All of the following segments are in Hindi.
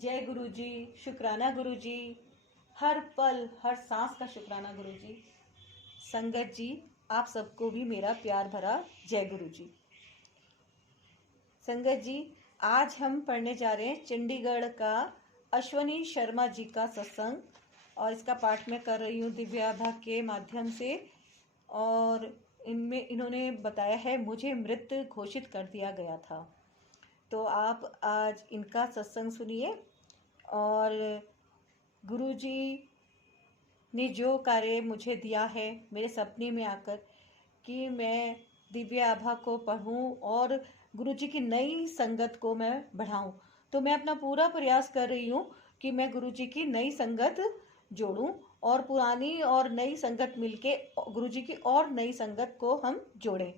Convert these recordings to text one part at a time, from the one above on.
जय गुरु जी, शुक्राना गुरु जी, हर पल हर सांस का शुक्राना गुरु जी। संगत जी, आप सबको भी मेरा प्यार भरा जय गुरु जी। संगत जी, आज हम पढ़ने जा रहे हैं चंडीगढ़ का अश्वनी शर्मा जी का सत्संग, और इसका पाठ मैं कर रही हूँ दिव्याभा के माध्यम से। और इन्होंने बताया है मुझे मृत घोषित कर दिया गया था। तो आप आज इनका सत्संग सुनिए। और गुरुजी ने जो कार्य मुझे दिया है मेरे सपने में आकर कि मैं दिव्य आभा को पढ़ूं और गुरुजी की नई संगत को मैं बढ़ाऊं, तो मैं अपना पूरा प्रयास कर रही हूं कि मैं गुरुजी की नई संगत जोड़ूं और पुरानी और नई संगत मिलके गुरुजी की और नई संगत को हम जोड़ें,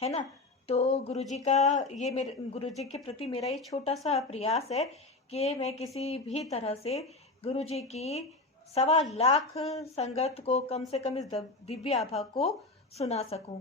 है ना। तो गुरुजी का ये मेरे गुरुजी के प्रति मेरा ये छोटा सा प्रयास है कि मैं किसी भी तरह से गुरुजी की 1.25 लाख संगत को कम से कम इस दिव्य आभा को सुना सकूं।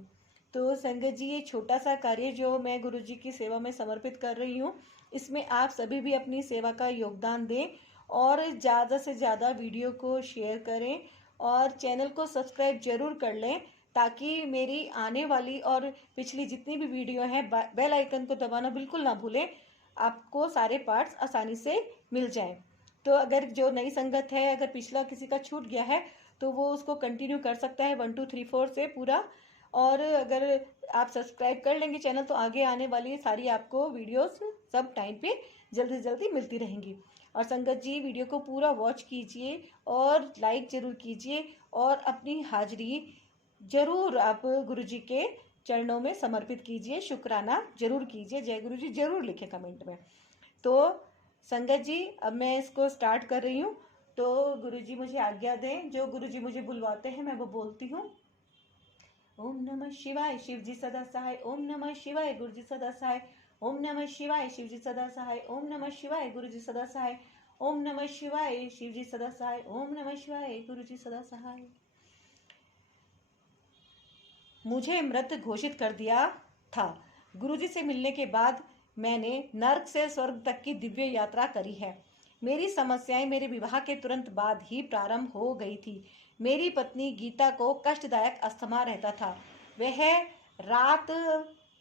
तो संगत जी, ये छोटा सा कार्य जो मैं गुरुजी की सेवा में समर्पित कर रही हूँ, इसमें आप सभी भी अपनी सेवा का योगदान दें और ज़्यादा से ज़्यादा वीडियो को शेयर करें और चैनल को सब्सक्राइब जरूर कर लें, ताकि मेरी आने वाली और पिछली जितनी भी वीडियो हैं बेल आइकन को दबाना बिल्कुल ना भूलें, आपको सारे पार्ट्स आसानी से मिल जाएं। तो अगर जो नई संगत है, अगर पिछला किसी का छूट गया है तो वो उसको कंटिन्यू कर सकता है 1 2 3 4 से पूरा। और अगर आप सब्सक्राइब कर लेंगे चैनल तो आगे आने वाली सारी आपको वीडियोस सब टाइम पे जल्दी जल्दी मिलती रहेंगी। और संगत जी, वीडियो को पूरा वॉच कीजिए और लाइक जरूर कीजिए और अपनी हाजिरी जरूर आप गुरुजी के चरणों में समर्पित कीजिए, शुक्राना जरूर कीजिए, जय गुरु जी जरूर लिखे कमेंट में। तो संगत जी, अब मैं इसको स्टार्ट कर रही हूँ, तो गुरुजी मुझे आज्ञा दें। जो गुरुजी मुझे बुलवाते हैं मैं वो बोलती हूँ। ओम नमः शिवाय, शिव जी सदा सहाय। ओम नमः शिवाय, गुरु जी सदा सहाय। ओम नमः शिवाय, शिव जी सदा सहाय। ओम नमः शिवाय, गुरु जी सदा सहाय। ओम नमः शिवाय, शिव जी सदा सहाय। ओम नमः शिवाय, गुरु जी सदा सहाय। मुझे मृत घोषित कर दिया था। गुरुजी से मिलने के बाद मैंने नर्क से स्वर्ग तक की दिव्य यात्रा करी है। मेरी समस्याएं मेरे विवाह के तुरंत बाद ही प्रारंभ हो गई थी। मेरी पत्नी गीता को कष्टदायक अस्थमा रहता था। वह रात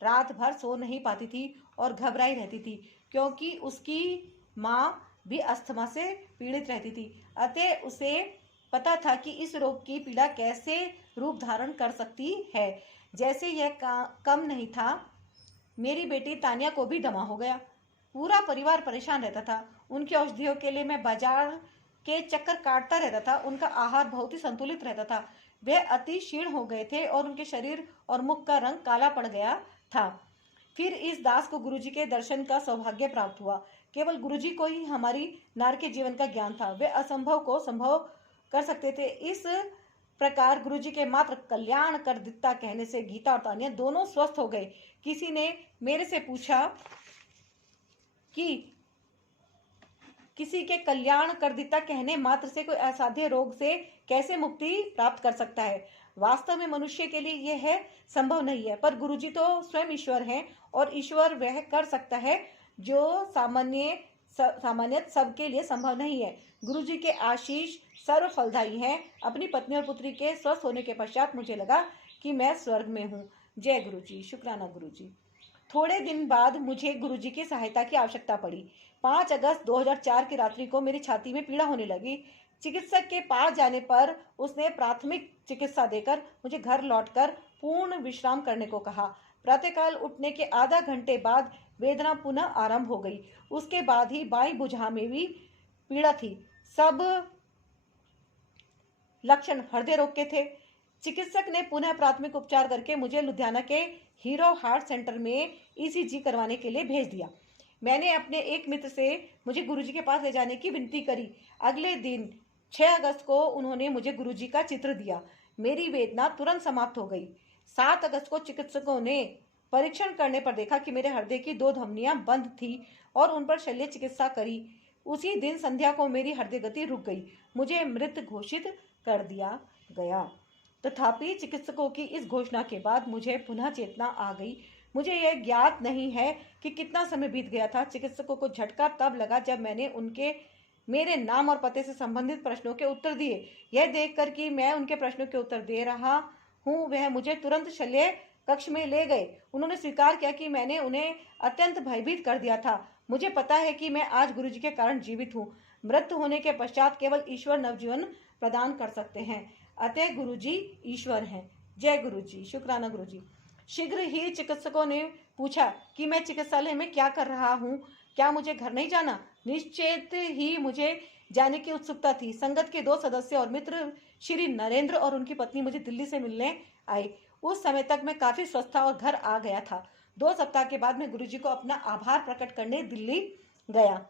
रात भर सो नहीं पाती थी और घबराई रहती थी, क्योंकि उसकी माँ भी अस्थमा से पीड़ित रहती थी। अतः उसे पता था कि इस रोग की पीड़ा कैसे रूप धारण कर सकती है। जैसे यह कम नहीं था, मेरी बेटी तानिया को भी दमा हो गया। पूरा परिवार परेशान रहता था। उनकी औषधियों के लिए मैं बाजार के चक्कर काटता रहता था। उनका आहार बहुत ही संतुलित रहता था। वे अति क्षीण हो गए थे और उनके शरीर और मुख का रंग काला पड़ गया था। फिर इस दास को गुरुजी के दर्शन का सौभाग्य प्राप्त हुआ। केवल गुरुजी को ही हमारी नार के जीवन का ज्ञान था। वे असंभव को संभव कर सकते थे। इस प्रकार गुरुजी के मात्र कल्याण कर दित्ता कहने से गीता और तानिया दोनों स्वस्थ हो गए। किसी ने मेरे से पूछा कि किसी के कल्याण कर दित्ता कहने मात्र से कोई असाध्य रोग से कैसे मुक्ति प्राप्त कर सकता है। वास्तव में मनुष्य के लिए यह संभव नहीं है, पर गुरुजी तो स्वयं ईश्वर हैं और ईश्वर वह कर सकता है जो सामान्यत सबके लिए संभव नहीं है। गुरुजी के आशीष सर्व फलदायी हैं। अपनी पत्नी और पुत्री के स्वस्थ होने के पश्चात मुझे लगा कि मैं स्वर्ग में हूँ। जय गुरुजी, शुक्राना गुरुजी। थोड़े दिन बाद मुझे गुरुजी की सहायता की आवश्यकता पड़ी। 5 अगस्त 2004 की रात्रि को मेरी छाती में पीड़ा होने लगी। चिकित्सक के पास जाने पर उसने प्राथमिक चिकित्सा देकर मुझे घर लौटकर पूर्ण विश्राम करने को कहा। प्रातःकाल उठने के आधा घंटे बाद वेदना पुनः आरंभ हो गई। उसके बाद ही बाईं भुजा में भी पीड़ा थी। सब लक्षण हृदय रोग के थे। चिकित्सक ने पुनः प्राथमिक उपचार करके मुझे लुधियाना के हीरो हार्ट सेंटर में ईसीजी करवाने के लिए भेज दिया। मैंने अपने एक मित्र से मुझे गुरुजी के पास ले जाने की विनती करी। अगले दिन 6 अगस्त को उन्होंने मुझे गुरुजी का चित्र दिया। मेरी वेदना तुरंत समाप्त हो गई। 7 अगस्त को चिकित्सकों ने परीक्षण करने पर देखा कि मेरे हृदय की 2 धमनियां बंद थी और उन पर शल्य चिकित्सा करी। उसी दिन संध्या को मेरी हृदय गति रुक गई। मुझे मृत घोषित कर दिया गया। तथापि चिकित्सकों की इस घोषणा के बाद मुझे पुनः चेतना आ गई। मुझे यह ज्ञात नहीं है कि कितना समय बीत गया था। चिकित्सकों को झटका तब लगा जब मैंने उनके मेरे नाम और पते से संबंधित प्रश्नों के उत्तर दिए। यह देखकर कि मैं उनके प्रश्नों के उत्तर दे रहा हूँ, वह मुझे तुरंत शल्य कक्ष में ले गए। उन्होंने स्वीकार किया कि मैंने उन्हें अत्यंत भयभीत कर दिया था। मुझे पता है कि मैं आज गुरुजी के कारण जीवित हूँ। मृत्यु होने के पश्चात केवल ईश्वर नवजीवन प्रदान कर सकते हैं, अतः गुरुजी ईश्वर हैं। जय गुरुजी। शुक्राना गुरुजी। शीघ्र ही चिकित्सकों ने पूछा कि मैं चिकित्सालय में क्या कर रहा हूँ, क्या मुझे घर नहीं जाना? निश्चित ही मुझे जाने की उत्सुकता थी। संगत के 2 सदस्य और मित्र श्री नरेंद्र और उनकी पत्नी मुझे दिल्ली से मिलने आए। उस समय तक मैं काफी स्वस्थ था और घर आ गया था। 2 सप्ताह के बाद मैं गुरुजी को अपना आभार प्रकट करने दिल्ली गया।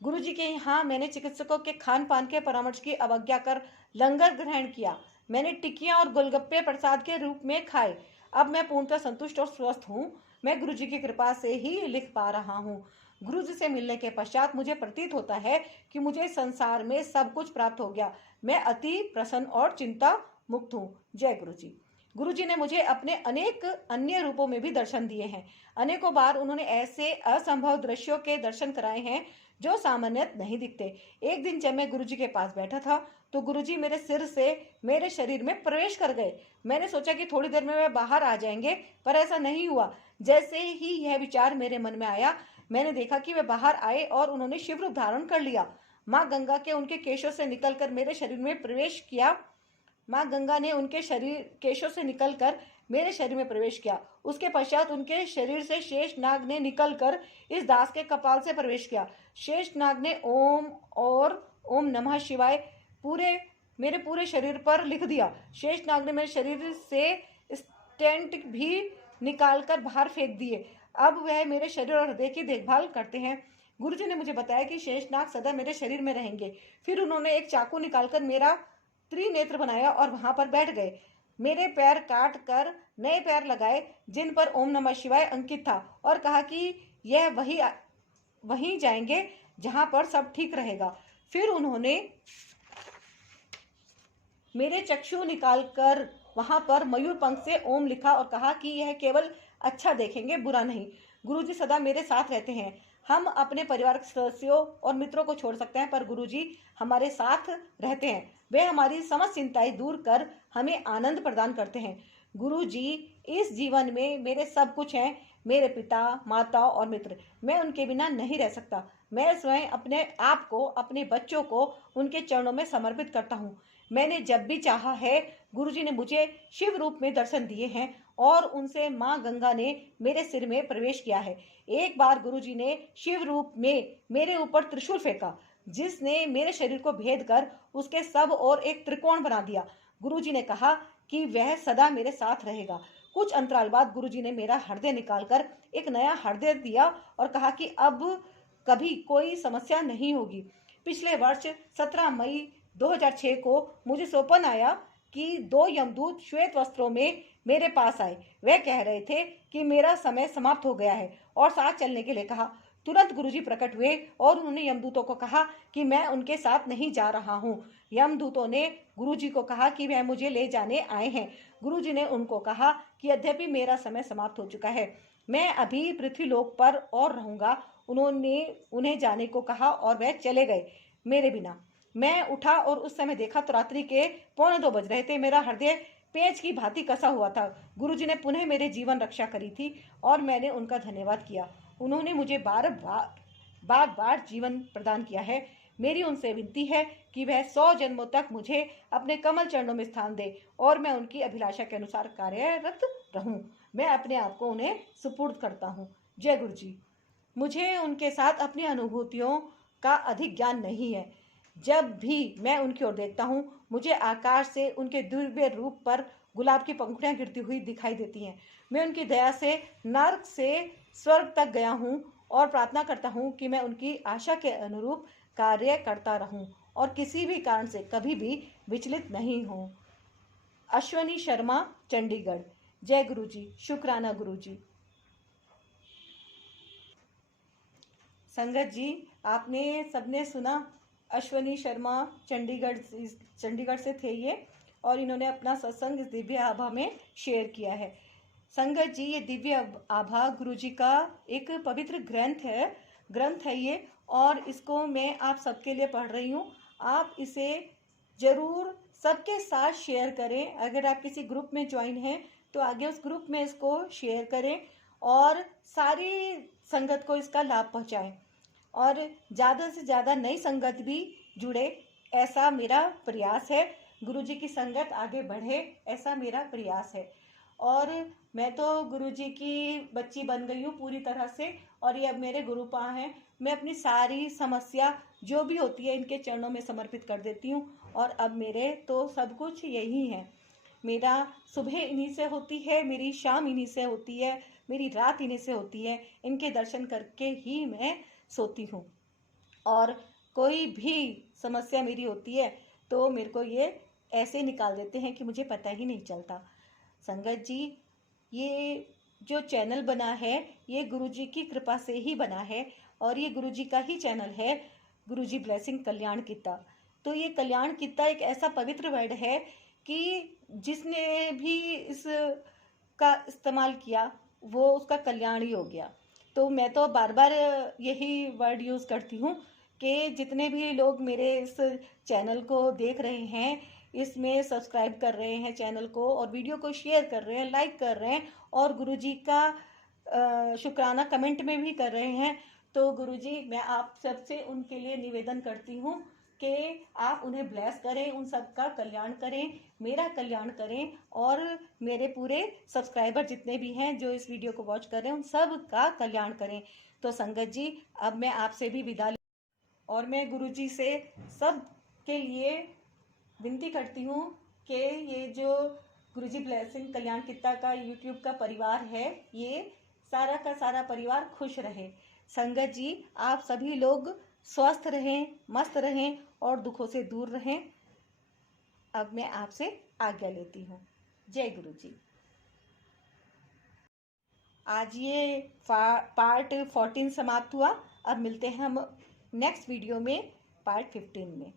गुरुजी के यहाँ मैंने चिकित्सकों के खान पान के परामर्श की अवज्ञा कर लंगर ग्रहण किया। मैंने टिक्कियां और गोलगप्पे प्रसाद के रूप में खाए। अब मैं पूर्णतः संतुष्ट और स्वस्थ हूँ। मैं गुरुजी की कृपा से ही लिख पा रहा हूँ। गुरुजी से मिलने के पश्चात मुझे प्रतीत होता है कि मुझे संसार में सब कुछ प्राप्त हो गया। मैं अति प्रसन्न और चिंता मुक्त हूँ। जय गुरुजी। गुरुजी ने मुझे अपने अनेक अन्य रूपों में भी दर्शन दिए हैं। अनेकों बार उन्होंने ऐसे असंभव दृश्यों के दर्शन कराए हैं जो सामान्यतः नहीं दिखते। एक दिन जब मैं गुरुजी के पास बैठा था तो गुरुजी मेरे सिर से मेरे शरीर में प्रवेश कर गए। मैंने सोचा कि थोड़ी देर में वे बाहर आ जाएंगे, पर ऐसा नहीं हुआ। जैसे ही यह विचार मेरे मन में आया, मैंने देखा कि वे बाहर आए और उन्होंने शिव रूप धारण कर लिया। माँ गंगा के उनके केशों से निकलकर मेरे शरीर में प्रवेश किया। माँ गंगा ने उनके केशों से निकलकर मेरे शरीर में प्रवेश किया। उसके पश्चात उनके शरीर से शेष नाग ने निकलकर इस दास के कपाल से प्रवेश किया। शेष नाग ने ओम और ओम नमः शिवाय मेरे पूरे शरीर पर लिख दिया। शेष नाग ने मेरे शरीर से स्टेंट भी निकालकर बाहर फेंक दिए। अब वह मेरे शरीर और हृदय की देखभाल करते हैं। गुरुजी ने मुझे बताया कि शेषनाग सदा मेरे शरीर में रहेंगे। फिर उन्होंने एक चाकू निकालकर मेरा त्रिनेत्र बनाया और वहां पर बैठ गए। मेरे पैर काट कर नए पैर लगाए जिन पर ओम नमः शिवाय अंकित था और कहा कि यह वहीं जाएंगे जहां पर सब ठीक रहेगा। फिर उन्होंने मेरे चक्षु निकालकर वहां पर मयूर पंख से ओम लिखा और कहा कि यह केवल अच्छा देखेंगे, बुरा नहीं। गुरुजी सदा मेरे साथ रहते हैं। हम अपने परिवार के सदस्यों और मित्रों को छोड़ सकते हैं, पर गुरुजी हमारे साथ रहते हैं। वे हमारी समस्त चिंताएं दूर कर हमें आनंद प्रदान करते हैं। गुरुजी इस जीवन में मेरे सब कुछ हैं, मेरे पिता, माता और मित्र। मैं उनके बिना नहीं रह सकता। मैं स्वयं अपने आप को, अपने बच्चों को उनके चरणों में समर्पित करता हूँ। मैंने जब भी चाहा है, गुरुजी ने मुझे शिव रूप में दर्शन दिए हैं और उनसे माँ गंगा ने मेरे सिर में प्रवेश किया है। एक बार गुरुजी ने शिव रूप में मेरे ऊपर त्रिशूल फेंका, जिसने मेरे शरीर को भेद कर उसके सब और एक त्रिकोण बना दिया। गुरुजी ने कहा कि वह सदा मेरे साथ रहेगा। कुछ अंतराल बाद गुरुजी ने मेरा हृदय निकालकर एक नया हृदय दिया और कहा कि अब कभी कोई समस्या नहीं होगी। पिछले वर्ष 17 मई 2006 को मुझे स्वप्न आया कि 2 यमदूत श्वेत वस्त्रों में मेरे पास आए। वे कह रहे थे कि मेरा समय समाप्त हो गया है और साथ चलने के लिए कहा। तुरंत गुरुजी प्रकट हुए और उन्होंने यमदूतों को कहा कि मैं उनके साथ नहीं जा रहा हूँ। यमदूतों ने गुरुजी को कहा कि वह मुझे ले जाने आए हैं। गुरुजी ने उनको कहा कि यद्यपि मेरा समय समाप्त हो चुका है, मैं अभी पृथ्वीलोक पर और रहूंगा। उन्होंने उन्हें जाने को कहा और वह चले गए मेरे बिना। मैं उठा और उस समय देखा तो रात्रि के 1:45 बज रहे थे। मेरा हृदय पेंच की भांति कसा हुआ था। गुरुजी ने पुनः मेरे जीवन रक्षा करी थी और मैंने उनका धन्यवाद किया। उन्होंने मुझे बार जीवन प्रदान किया है। मेरी उनसे विनती है कि वह 100 जन्मों तक मुझे अपने कमल चरणों में स्थान दे और मैं उनकी अभिलाषा के अनुसार कार्यरत रहूं। मैं अपने आप को उन्हें सुपुर्द करता हूँ। जय गुरु जी। मुझे उनके साथ अपनी अनुभूतियों का अधिक ज्ञान नहीं है। जब भी मैं उनकी ओर देखता हूँ, मुझे आकाश से उनके दिव्य रूप पर गुलाब की पंखुड़ियाँ गिरती हुई दिखाई देती हैं। मैं उनकी दया से नर्क से स्वर्ग तक गया हूँ और प्रार्थना करता हूँ कि मैं उनकी आशा के अनुरूप कार्य करता रहूं और किसी भी कारण से कभी भी विचलित नहीं हूँ। अश्वनी शर्मा, चंडीगढ़। जय गुरु जी। शुक्राना गुरु जी। संगत जी, आपने सबने सुना, अश्वनी शर्मा चंडीगढ़ से थे ये, और इन्होंने अपना सत्संग इस दिव्य आभा में शेयर किया है। संगत जी, ये दिव्य आभा गुरु जी का एक पवित्र ग्रंथ है ये, और इसको मैं आप सबके लिए पढ़ रही हूँ। आप इसे जरूर सबके साथ शेयर करें। अगर आप किसी ग्रुप में ज्वाइन हैं तो आगे उस ग्रुप में इसको शेयर करें और सारी संगत को इसका लाभ पहुंचाएं, और ज़्यादा से ज़्यादा नई संगत भी जुड़े, ऐसा मेरा प्रयास है। गुरु जी की संगत आगे बढ़े, ऐसा मेरा प्रयास है। और मैं तो गुरु जी की बच्ची बन गई हूँ पूरी तरह से, और ये अब मेरे गुरुपा हैं। मैं अपनी सारी समस्या जो भी होती है इनके चरणों में समर्पित कर देती हूँ, और अब मेरे तो सब कुछ यही है। मेरा सुबह इन्हीं से होती है, मेरी शाम इन्हीं से होती है, मेरी रात इन्हीं से होती है। इनके दर्शन करके ही मैं सोती हूँ, और कोई भी समस्या मेरी होती है तो मेरे को ये ऐसे निकाल देते हैं कि मुझे पता ही नहीं चलता। संगत जी, ये जो चैनल बना है ये गुरुजी की कृपा से ही बना है, और ये गुरुजी का ही चैनल है, गुरुजी ब्लेसिंग कल्याण कित्ता। तो ये कल्याण कित्ता एक ऐसा पवित्र वर्ड है कि जिसने भी इस का इस्तेमाल किया वो उसका कल्याण ही हो गया। तो मैं तो बार बार यही वर्ड यूज़ करती हूँ कि जितने भी लोग मेरे इस चैनल को देख रहे हैं, इसमें सब्सक्राइब कर रहे हैं चैनल को, और वीडियो को शेयर कर रहे हैं, लाइक कर रहे हैं, और गुरुजी का शुक्राना कमेंट में भी कर रहे हैं, तो गुरुजी मैं आप सबसे उनके लिए निवेदन करती हूँ कि आप उन्हें ब्लेस करें, उन सब का कल्याण करें, मेरा कल्याण करें, और मेरे पूरे सब्सक्राइबर जितने भी हैं जो इस वीडियो को वॉच कर रहे हैं उन सब का कल्याण करें। तो संगत जी, अब मैं आपसे भी विदा, और मैं गुरुजी से सब के लिए विनती करती हूँ कि ये जो गुरुजी ब्लेसिंग कल्याण कित्ता का यूट्यूब का परिवार है, ये सारा का सारा परिवार खुश रहे। संगत जी, आप सभी लोग स्वस्थ रहें, मस्त रहें और दुखों से दूर रहें। अब मैं आपसे आज्ञा लेती हूँ। जय गुरु जी। आज ये पार्ट 14 समाप्त हुआ। अब मिलते हैं हम नेक्स्ट वीडियो में पार्ट 15 में।